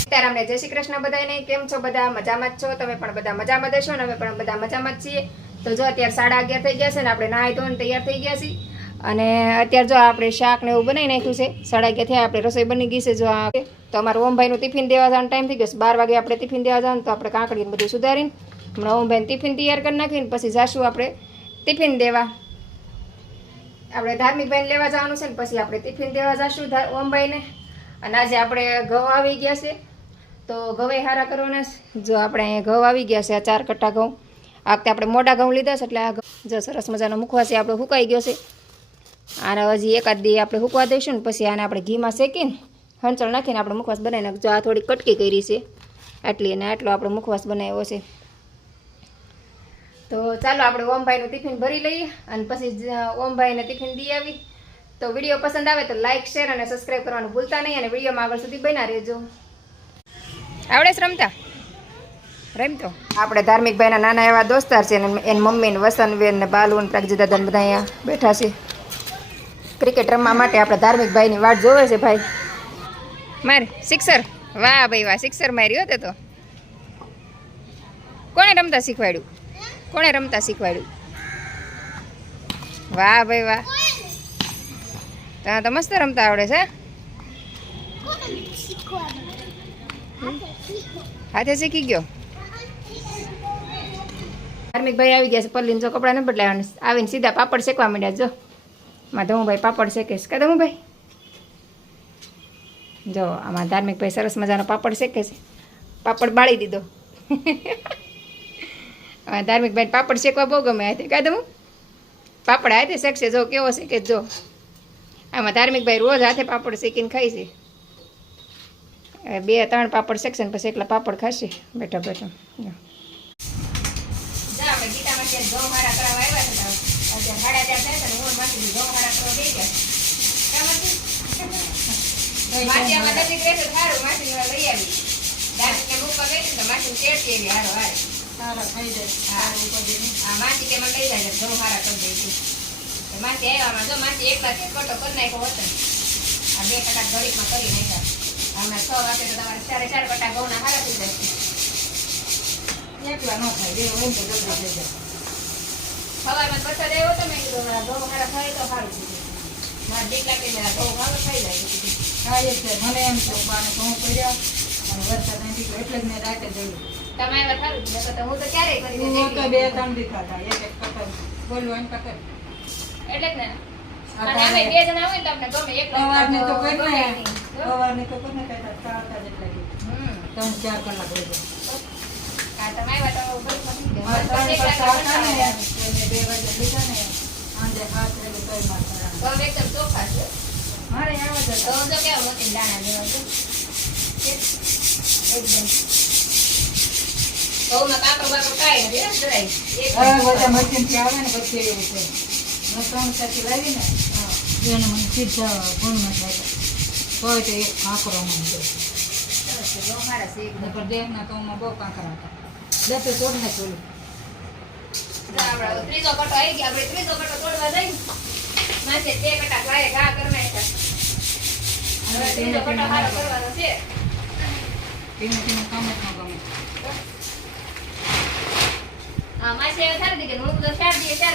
સીતારામને જય શ્રી કૃષ્ણ બધાને કેમ છો બધા? મજામાં જ છો? તમે પણ બધા મજામાં દેશો અમે પણ બધા મજામાં જ છીએ. તો જો અત્યારે સાડા અગિયાર થઈ ગયા છે ને, આપણે નાહી ધોઈને તૈયાર થઈ ગયા છીએ. અને અત્યારે જો આપણે શાક ને એવું બનાવી નાખ્યું છે, સાડા અગિયાર થયા, આપણે રસોઈ બની ગઈ છે જો આ. તો અમારું ઓમભાઈનું ટિફિન દેવા જવાનો ટાઈમ થઈ ગયો છે. બાર વાગે આપણે ટિફિન દેવા જવાનું તો આપણે કાંકડીને બધું સુધારીને હમણાં ઓમભાઈને ટિફિન તૈયાર કરી નાખીને પછી જાશું આપણે ટિફિન દેવા. આપણે ધાર્મિક ભાઈને લેવા જવાનું છે ને, પછી આપણે ટિફિન દેવા જશું ઓમભાઈને. અને આજે આપણે ઘઉં આવી ગયા છે. તો ઘઉં હારા કરવાના છે. જો આપણે અહીંયા ઘઉં આવી ગયા છે, આ ચાર કટ્ટા ઘઉં. આ વખતે આપણે મોટા ઘઉં લીધા છે, એટલે આ જો સરસ મજાનો મુખવાસી આપણે સુકાઈ ગયો છે. આને હજી એકાદ દી આપણે હુકવા દઈશું ને પછી આને આપણે ઘીમાં શેકીને હંચળ નાખીને આપણે મુખવાસ બનાવી નાખજો આ થોડી કટકી કરી છે. આટલી અને આટલો આપણે મુખવાસ બનાવ્યો છે. તો ચાલો આપણે ઓમભાઈનું ટિફિન ભરી લઈએ અને પછી ઓમભાઈને ટિફિન દઈ આવી. તો વીડિયો પસંદ આવે તો લાઇક શેર અને સબસ્ક્રાઈબ કરવાનું ભૂલતા નહીં અને વિડીયોમાં આગળ સુધી બના રહેજો. આવડે રમતા રમતો? આપણે ધાર્મિક ભાઈના નાના એવા દોસ્તાર છે એની મમ્મી ને વસનબેન ને બાલુ ને પ્રાગજી બધા અહીંયા બેઠા છે. ક્રિકેટ રમવા માટે આપણે ધાર્મિક ભાઈની વાટ જોવે છે ભાઈ. માર, સિક્સર? વાહ ભાઈ વાહ, સિક્સર માર્યો તે તો. કોણે રમતા શીખવાડ્યું? કોણે રમતા શીખવાડ્યું? વાહ ભાઈ વાહ. તને તો મસ્ત રમતા આવડે છે હાથે શીખી ગયો. ધાર્મિક ભાઈ આવી ગયા છે, પલ્લીને જો કપડાં ન બદલાવાનું. આવીને સીધા પાપડ શેકવા માંડ્યા, જો. માં ધમુભાઈ પાપડ શેકેશ કે ધમુભાઈ જો, આમાં ધાર્મિક ભાઈ સરસ મજાનો પાપડ શેકે છે. પાપડ બાળી દીધો. ધાર્મિક ભાઈ પાપડ શેકવા બહુ ગમે આ કા ધમુ પાપડ હાથે શેકશે, જો, કેવો શેકે જો. આમાં ધાર્મિક ભાઈ રોજ હાથે પાપડ શેકીને ખાય છે. બે ત્રણ પાપડ શેકશે ને પછી એકલા પાપડ ખાશે. બેઠા બેઠા. માસી કે મને લઈ જાય ઘઉં હારા કરી દઈશું માસી આવ્યામાં જો માસી એક તે કટો કરી નાખ્યો હતો આ બે કટાક ઘડીકમાં કરી નાખ્યા. હમણાં છ વાગે તો તમારે ચારે ચાર કટા ઘઉંના હારા થઈ જાય એકલા ન થાય બે હોય તો જલ્દી થઈ જાય. સવારમાં વરસાદ આવ્યો હતો મેં કીધું મારા ઘઉં હારા થાય તો સારું મારા દીકરા કે મારા ઘઉં હારો થઈ જાય. છે મને એમ છે બાને ઘઉં કર્યા અને વરસાદ નથી એટલે જ મેં રાતે જોયું તમારે સારું હું તો ક્યારેય કરી હું બે ત્રણ દીખા હતા એક એક પતંગ બોલવું એમ પતંગ એટલે જ ને અને અમે બે જણા હોય તો અમને ગમે એકલા સવારની તો એકલા કરી ગમે ને નહીં. સવારની તો કરી ને કહેતા ચારતા જેટલા હમ. ત્રણ ચાર કલાક હોય જાય તમે આવ્યા તો ઘડી પતી ગયું. મારે ત્રણ પછી પાછા એકલા હતા ને કંટાળ્યા. એટલે બે વાગે લીધા ને સાંજે હાથ વાગે તોય માર કરાણા. એકદમ ચોખ્ખા છે મારે આવા તો કેવા મોટી દાણા જેવા છે એકદમ ઘઉંમાં કાપડ બાપડ કાંઈ નથી જરાય. એકદમ બધા. મશીનથી આવે ને પછી એવું છે ત્રણ એને મને સીધા ગુણમાં જાય તોય તો એક કાંકરો મને દે. દેહના તો બહુ કાંકરા હતા. દસે તોડ ને ચોલી ત્રીજો કટો આવી ગયા આપણે ત્રીજો કટો તોડવા જઈ માસે બે કટા ગાયે ઘા કરવા હવે ત્રીજો કટો હારો કરવાનો છે. ધીમે ધીમે કામ જ ન ગમે. હા માસે એવું થાય કે હું તો ચાર દીએ ચાર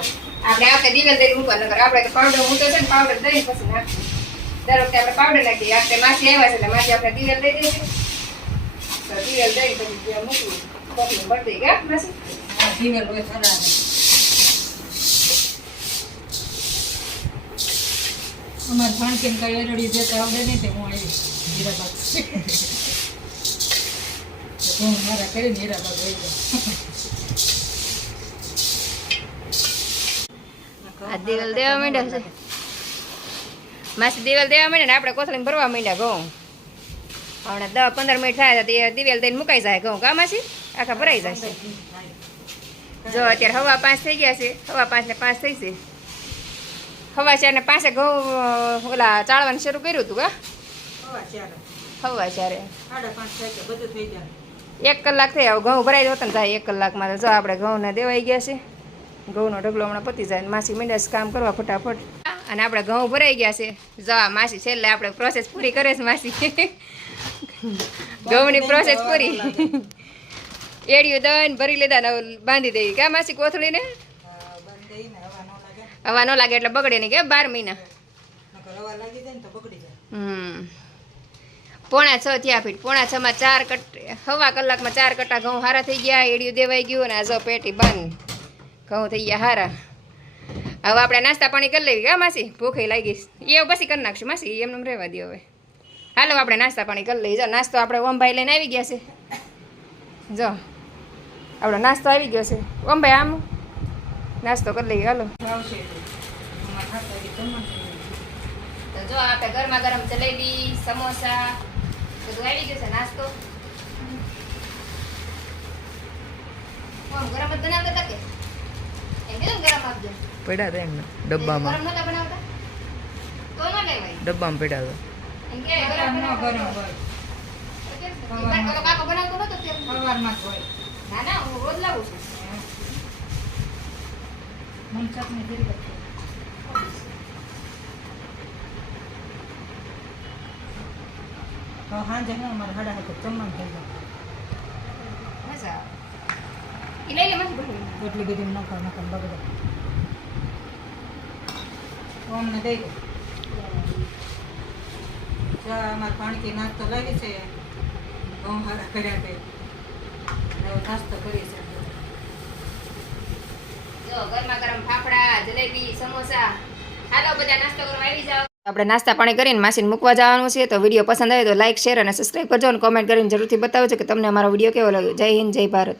આપણે આપણે દિવેલ દઈ મૂકવા નકર આપણે તો પાવડર મૂકે છે ને પાવડર દઈ પછી નાખીએ દર વખતે આપણે પાવડર નાખીએ આપણે માસી આવ્યા છે એટલે માસી આપણે દિવેલ દઈ દઈશું તો દિવેલ દઈ પછી ત્યાં મૂકવું કોપી ભરી દઈ ગયા માસી આ દિવેલ હોય ખરા ને અમારે ભાણકીને કઈ એરડી જતા આવડે નહીં તે હું આવી હીરાબાગ હું મારા કરીને હીરાબાગ વહી જાઉં આ દિવેલ દેવા માંડ્યા છે. માસી દિવેલ દેવા માંડ્યા ને આપણે કોથળી ભરવા માંડ્યા ઘઉં. હમણાં દસ પંદર મિનિટ થાય તો એ દિવેલ દઈને મુકાઈ જાય ઘઉં. કા માસી? આખા ભરાઈ જશે જો અત્યારે હવા પાંચ થઈ ગયા છે. હવા પાંચ ને પાંચ થઈ છે. હવા ચાર ને પાંચે ઘઉં ઓલા ચાળવાનું શરૂ કર્યું હતું કા હવા હવા ચારે. એક કલાક થઈ આવું ઘઉં ભરાઈ જતો ને થાય એક કલાકમાં. તો જો આપણે ઘઉંને દેવાઈ ગયા છે. ઘઉંનો ઢગલો હમણાં પતી જાય ને માસી મીંડા કામ કરવા ફટાફટ. અને આપણે ઘઉં ભરાઈ ગયા છે. જવા માસી છેલ્લે આપણે પ્રોસેસ પૂરી કરે છે માસી. ઘઉંની પ્રોસેસ પૂરી. એડિયું દઈને ભરી લીધા બાંધી દઈ કા માસી કોથળીને હવા ન લાગે એટલે બગડે નહીં કે બાર મહિના. હમ. પોણા છ થયા ફીટ. પોણા છ માં ચાર કટ, હવા કલાકમાં ચાર કટ્ટા ઘઉં હારા થઈ ગયા. એડિયું દેવાઈ ગયું અને આ જો પેટી બંધ. ઘઉં થઈ ગયા, હારા. હવે આપણે નાસ્તા પાણી કરી લેવી, હા, માસી? ભૂખે લાગી એ પછી કરી નાખશું, માસી. એમને રહેવા દે હવે. હાલો, આપણે નાસ્તા પાણી કરી લઈએ. જો, નાસ્તો આપણે ઓમભાઈ લઈને આવી ગયા છે. જો, આપણો નાસ્તો આવી ગયો છે. ઓમભાઈ, આમ? નાસ્તો કરી લઈએ, હાલો. તો જો, આપણે ગરમા ગરમ જલેબી, સમોસા, બધું આવી ગયું છે નાસ્તો. ઓમ, ગરમ જ બનાવતા કે એમ કીધું ને ગરમ આપજો પડ્યા હતા એમને ડબ્બામાં. ડબ્બામાં પડ્યા હતા. એમ કે ગરમ ગરમ ન બનાવતા. ગરમ હતા. હોય બાર પેલો કાકો બનાવતો નતો ત્યારે. સવારમાં જ હોય. ના ના હું અમારે સાડા હાથે જમવાનું થઈ જાય મજા આવે. લઈ લે મને બધું એટલી બધી નકર નકર બગડે તો અમને દઈ દો. જો અમારે પાણીથી નાસ્તો લાગે છે. ઘઉં હારા કર્યા તે નાસ્તો કરી છે જો ગરમા ગરમ ફાફડા જલેબી સમોસા. હાલો બધા નાસ્તો કરવા આવી જાઓ. આપણે નાસ્તા પાણી કરીને માસીને મૂકવા જવાનું છે તો વીડિયો પસંદ આવે તો લાઇક શેર અને સબસ્ક્રાઈબ કરજો અને કોમેન્ટ કરીને જરૂરથી બતાવજો કે તમને અમારો વીડિયો કેવો લાગ્યો. જય હિન્દ જય ભારત.